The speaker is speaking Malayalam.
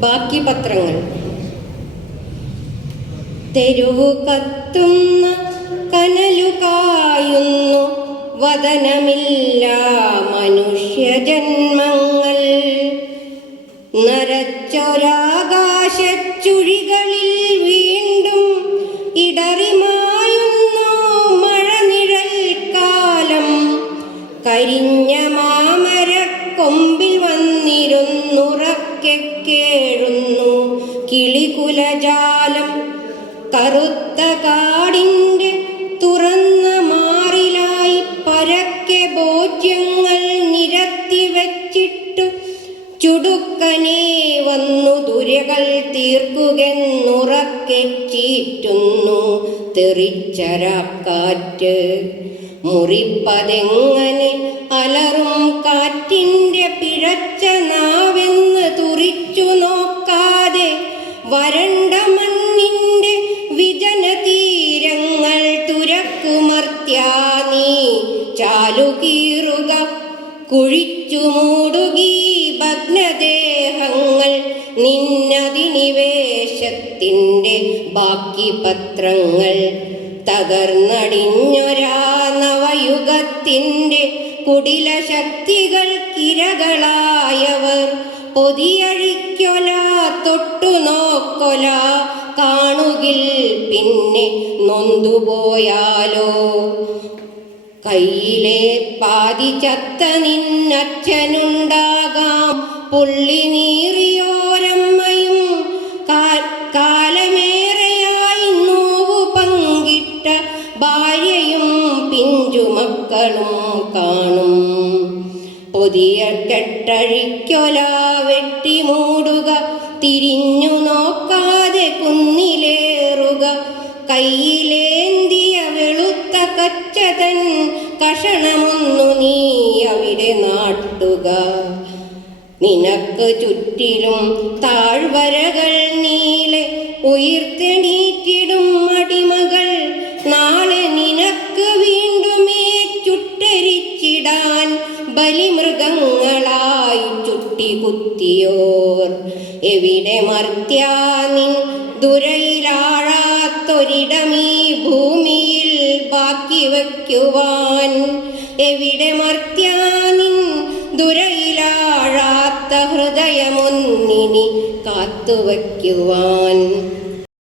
ബാക്കി പത്രങ്ങൾ. തെരുവു കത്തുന്ന കനലു കായുന്നു വദനമില്ല മനുഷ്യജന്മങ്ങൾ. നരച്ചൊരാകാശച്ചുഴികളിൽ കിളികുലജാലം കറുത്ത കാടിന്റെ തുറന്ന മാറിലായി പരക്കെ ബോധ്യങ്ങൾ നിരത്തി വച്ചിട്ടു ചുടുക്കനെ വന്നു ദുരകൾ തീർക്കുകെന്നുറക്കെ ചീറ്റുന്നു തെറിച്ചരാക്കാറ്റ്. മുറിപ്പതെങ്ങനെ അലറും കുഴിച്ചു മൂടുകീ ഭഗ്നദേഹങ്ങൾ നിന്നതിനിവേശത്തിന്റെ ബാക്കി പത്രങ്ങൾ തകർന്നടിഞ്ഞൊരാ നവയുഗത്തിന്റെ കുടില ശക്തികൾക്കിരകളായവർ പൊതിയഴിക്കൊല തൊട്ടു നോക്കൊല കാണുകിൽ പിന്നെ നൊന്തുപോയാലോ? കയ്യിലെ പാതി ചത്ത നിന്നച്ഛനുണ്ടാകാം. പുള്ളി നീറിയോരമ്മയും കാലമേറെയായി നോവു പങ്കിട്ട ഭാര്യയും പിഞ്ചുമക്കളും കാണും. പുതിയ കെട്ടഴിക്കൊല വെട്ടി മൂടുക തിരിഞ്ഞു നോക്കാതെ കുന്നിലേറുക കയ്യിലേന്തിയ വെളുത്ത കച്ചതൻ കഷണമൊന്നു നീ അവിടെ നാട്ടുക. നിനക്ക് ചുറ്റിലും താഴ്വരകൾ നീലെ ഉയർത്തെണീറ്റിടും അടിമകൾ. നാളെ നിനക്ക് വീണ്ടുമേ ചുട്ടരിച്ചിടാൻ ബലിമൃഗങ്ങളായി ചുട്ടി കുത്തിയോർ എവിടെ മർത്യാനിൻ ദുരയിലാഴാത്തൊരിടമീ ഭൂമിയിൽ ബാക്കി വയ്ക്കുവാൻ. എവിടെ മർത്യാനിൻ ദുരയിലാഴാത്ത ഹൃദയമൊന്നിനി കാത്തുവയ്ക്കുവാൻ.